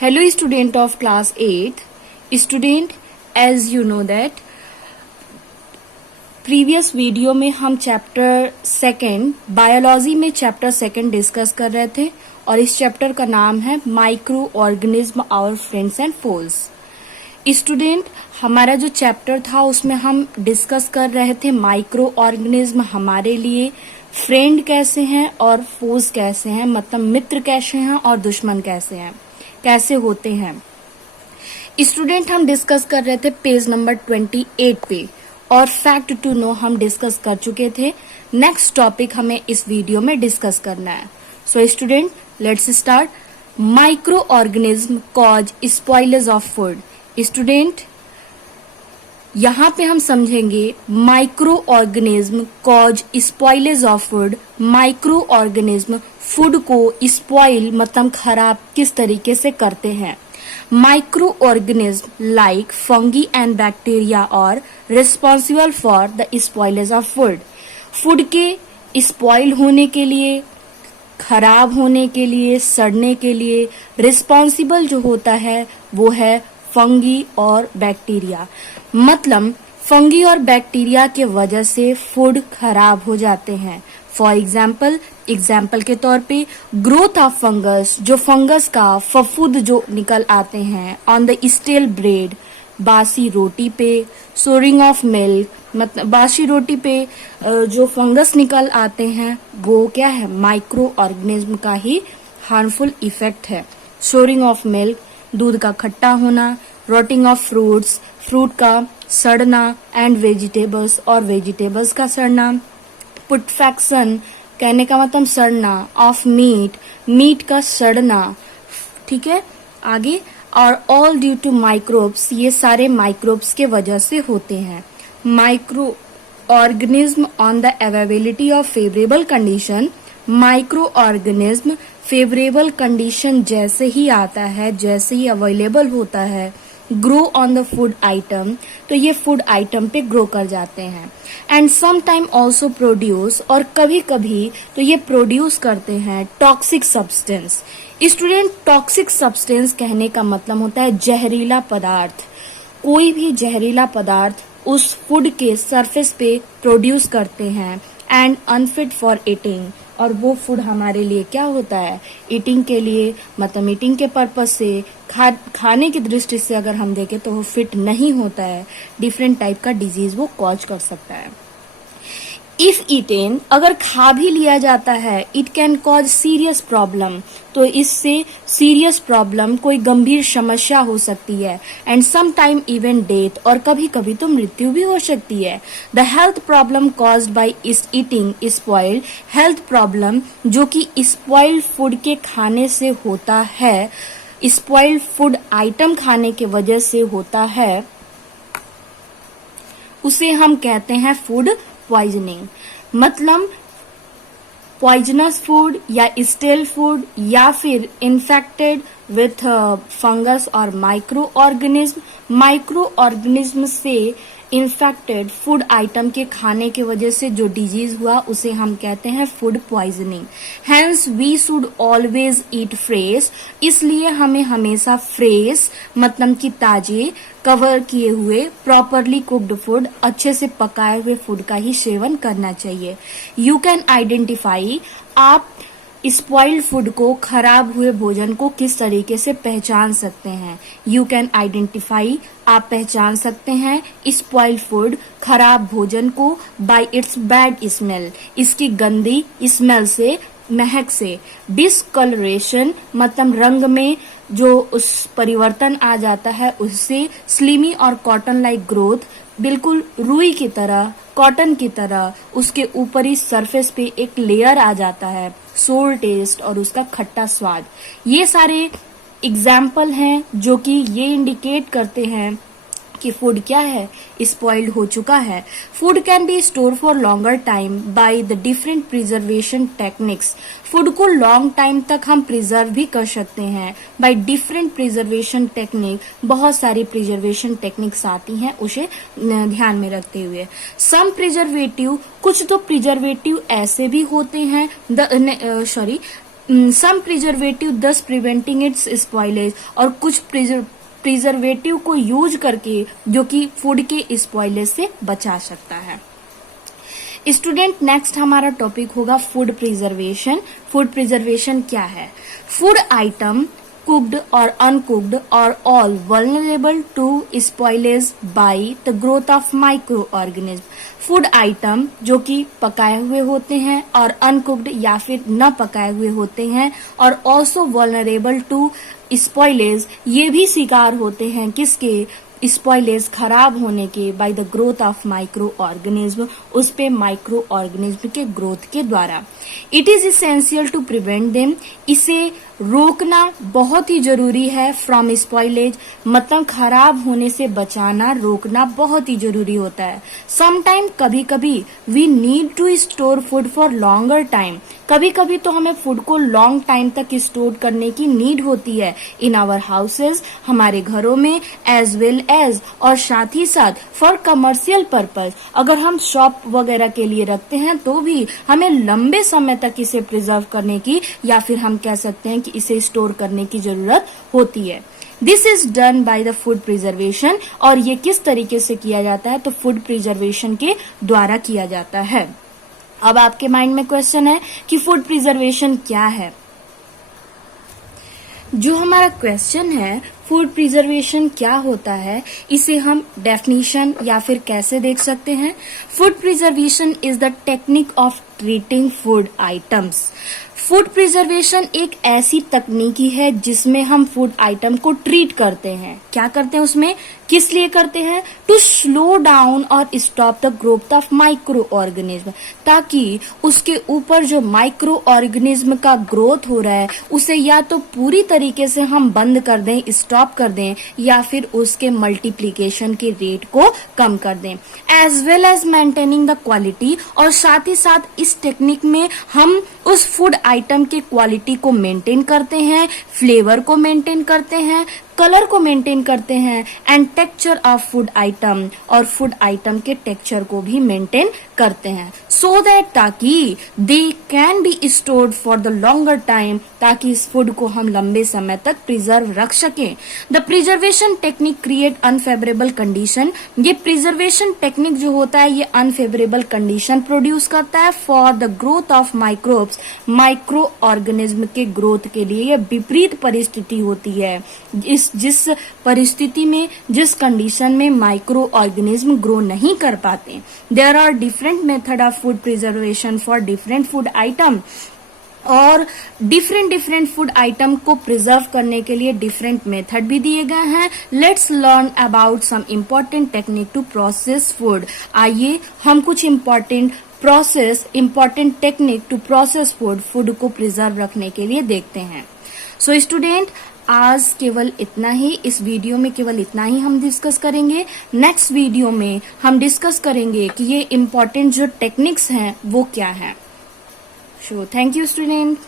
Hello student of class 8th. Student, as you know that previous video में हम chapter second biology में chapter second discuss कर रहे थे और इस चैप्टर का नाम है micro organism our friends and foes. Student, हमारा जो चैप्टर था उसमें हम डिस्कस कर रहे थे माइक्रो ऑर्गेनिज्म हमारे लिए फ्रेंड कैसे हैं और फोल्स कैसे हैं, मतलब मित्र कैसे हैं और दुश्मन कैसे होते हैं। स्टूडेंट, हम डिस्कस कर रहे थे पेज नंबर 28 पे और फैक्ट टू नो हम डिस्कस कर चुके थे। नेक्स्ट टॉपिक हमें इस वीडियो में डिस्कस करना है। So student, let's start. Micro organism cause spoilage of food. Student, यहाँ पे हम समझेंगे micro organism cause spoilage of food. Micro organism food को स्पॉइल मतलब खराब किस तरीके से करते हैं। Micro organism like fungi and bacteria are responsible for the spoilage of food. Food के स्पॉइल होने के लिए, खराब होने के लिए, सड़ने के लिए रिस्पॉन्सिबल जो होता है वो है फंगी और बैक्टीरिया। मतलब फंगी और बैक्टीरिया के वजह से फूड खराब हो जाते हैं। फॉर एग्जाम्पल के तौर पे ग्रोथ ऑफ फंगस, जो फंगस का फफूंद जो निकल आते हैं ऑन द स्टेल ब्रेड, बासी रोटी पे। सोरिंग ऑफ मिल्क, मतलब बासी रोटी पे जो फंगस निकल आते हैं वो क्या है, माइक्रो ऑर्गेनिज्म का ही हार्मफुल इफेक्ट है। सोरिंग ऑफ मिल्क, दूध का खट्टा होना। रोटिंग ऑफ फ्रूट्स, फ्रूट का सड़ना। एंड वेजिटेबल्स, और वेजिटेबल्स का सड़ना। पुट्रफैक्शन, कहने का मतलब सड़ना। ऑफ मीट, मीट का सड़ना। ठीक है, आगे। और ऑल ड्यू टू माइक्रोब्स, ये सारे माइक्रोब्स के वजह से होते हैं। Micro organism on the availability of favourable condition. Micro organism favourable condition जैसे ही आता है, जैसे ही अवेलेबल होता है, grow on the food item, तो ये फूड आइटम पे ग्रो कर जाते हैं। And some time also produce, और कभी कभी तो ये प्रोड्यूस करते हैं toxic substance. Student, toxic substance कहने का मतलब होता है जहरीला पदार्थ। कोई भी जहरीला पदार्थ उस फूड के सरफेस पे प्रोड्यूस करते हैं एंड अनफिट फॉर ईटिंग, और वो फूड हमारे लिए क्या होता है, ईटिंग के लिए, मतलब ईटिंग के पर्पज से, खाने की दृष्टि से अगर हम देखें तो वो फिट नहीं होता है। डिफरेंट टाइप का डिजीज वो कॉज कर सकता है। इफ ईटेन, अगर खा भी लिया जाता है, it can cause serious problem, तो इससे सीरियस प्रॉब्लम, कोई गंभीर समस्या हो सकती है। And some time even death, और कभी कभी तो मृत्यु भी हो सकती है। The health problem caused by is eating spoiled, health problem जो कि स्पॉइल्ड फूड के खाने से होता है, स्पॉइल्ड फूड आइटम खाने के वजह से होता है, उसे हम कहते हैं फूड पॉइजनिंग। मतलब पॉइजनस फूड या स्टेल फूड या फिर इन्फेक्टेड विथ फंगस और माइक्रो ऑर्गेनिज्म से इन्फेक्टेड फूड आइटम के खाने के वजह से जो डिजीज हुआ उसे हम कहते हैं food poisoning. Hence we should always eat fresh, इसलिए हमें हमेशा फ्रेश मतलब कि ताजे, कवर किए हुए, प्रॉपरली कुक्ड फूड, अच्छे से पकाए हुए फूड का ही सेवन करना चाहिए। यू कैन आइडेंटिफाई, आप स्पॉइल्ड फूड को, खराब हुए भोजन को किस तरीके से पहचान सकते हैं। यू कैन आइडेंटिफाई, आप पहचान सकते हैं स्पॉइल्ड फूड, खराब भोजन को, बाय इट्स बैड स्मेल, इसकी गंदी स्मेल से, महक से। डिसकलरेशन, मतलब रंग में जो उस परिवर्तन आ जाता है उससे। स्लिमी और कॉटन लाइक ग्रोथ, बिल्कुल रुई की तरह, कॉटन की तरह उसके ऊपरी सरफेस पे एक लेयर आ जाता है। सोर टेस्ट, और उसका खट्टा स्वाद। ये सारे एग्जाम्पल हैं जो कि ये इंडिकेट करते हैं कि फूड क्या है, स्पॉइल्ड हो चुका है। Food can be store for longer time by the different preservation techniques. Food को लॉन्ग टाइम तक हम प्रिजर्व भी कर सकते हैं बाय डिफरेंट प्रिजर्वेशन टेक्निक। बहुत सारी प्रिजर्वेशन टेक्निक्स आती हैं, उसे ध्यान में रखते हुए। सम प्रिजर्वेटिव, कुछ तो प्रिजर्वेटिव ऐसे भी होते हैं, सम प्रिजर्वेटिव दस प्रिवेंटिंग इट्स स्पॉइलेज, और कुछ प्रिजर्वेटिव को यूज करके जो कि फूड के स्पॉइलेज से बचा सकता है। स्टूडेंट, नेक्स्ट हमारा टॉपिक होगा फूड प्रिजर्वेशन। फूड प्रिजर्वेशन क्या है? Food item cooked or uncooked are all vulnerable to spoilage by the growth of microorganism। Food item जो कि पकाए हुए होते हैं और अनकुक्ड या फिर न पकाए हुए होते हैं और ऑल्सो वल्नरेबल टू स्पॉइलेज, ये भी शिकार होते हैं किसके? स्पॉइलेज, खराब होने के, by the growth of micro organism, उस पे माइक्रो ऑर्गेनिज्म के ग्रोथ के द्वारा। It is essential to prevent them, इसे रोकना बहुत ही जरूरी है। फ्रॉम स्पॉइलेज मतलब खराब होने से बचाना, रोकना बहुत ही जरूरी होता है। समटाइम, कभी कभी, we need to store food for longer time, कभी कभी तो हमें फूड को लॉन्ग टाइम तक स्टोर करने की नीड होती है इन आवर हाउसेज, हमारे घरों में, एज वेल एज, और साथ ही साथ फॉर कमर्शियल पर्पज, अगर हम शॉप वगैरह के लिए रखते हैं तो भी हमें लंबे समय तक इसे प्रिजर्व करने की या फिर हम कह सकते हैं कि इसे स्टोर करने की जरूरत होती है। This is done by the food preservation, और ये किस तरीके से किया जाता है? तो फूड प्रिजर्वेशन के द्वारा किया जाता है। अब आपके माइंड में क्वेश्चन है कि फूड प्रिजर्वेशन क्या है? जो हमारा क्वेश्चन है फूड प्रिजर्वेशन क्या होता है, इसे हम डेफिनेशन या फिर कैसे देख सकते हैं? Food preservation is the technique of treating food items. Food preservation एक ऐसी तकनीकी है जिसमें हम फूड आइटम को ट्रीट करते हैं। क्या करते हैं उसमें? किस लिए करते हैं? टू स्लो डाउन और stop the growth of micro organism, ताकि उसके ऊपर जो माइक्रो ऑर्गेनिज्म का ग्रोथ हो रहा है उसे या तो पूरी तरीके से हम बंद कर दें, स्टॉप कर दें, या फिर उसके मल्टीप्लीकेशन के रेट को कम कर दें, as well as maintaining the quality. और साथ ही साथ इस टेक्निक में हम उस फूड आइटम की क्वालिटी को मेंटेन करते हैं, फ्लेवर को मेंटेन करते हैं, कलर को मेंटेन करते हैं, and texture of food item, और फूड आइटम के टेक्सचर को भी मेंटेन करते हैं, सो दैट ताकि they can be stored for the longer time, ताकि इस फूड को हम लंबे समय तक प्रिजर्व रख सकें। The preservation technique create unfavourable condition, ये प्रिजर्वेशन टेक्निक जो होता है ये अनफेवरेबल कंडीशन प्रोड्यूस करता है for the growth of microbes, micro organism के ग्रोथ के लिए। ये विपरीत परिस्थिति होती है, जिस परिस्थिति में, जिस कंडीशन में माइक्रो ऑर्गेनिज्म ग्रो नहीं कर पाते। There are different method of food preservation for different food item, और डिफरेंट फूड आइटम को प्रिजर्व करने के लिए डिफरेंट मेथड भी दिए गए हैं। Let's learn about some important technique to process food. आइए हम कुछ important technique to process food को प्रिजर्व रखने के लिए देखते हैं। सो स्टूडेंट, आज केवल इतना ही, इस वीडियो में केवल इतना ही हम डिस्कस करेंगे। नेक्स्ट वीडियो में हम डिस्कस करेंगे कि ये इम्पोर्टेंट जो टेक्निक्स हैं वो क्या हैं। So thank you student.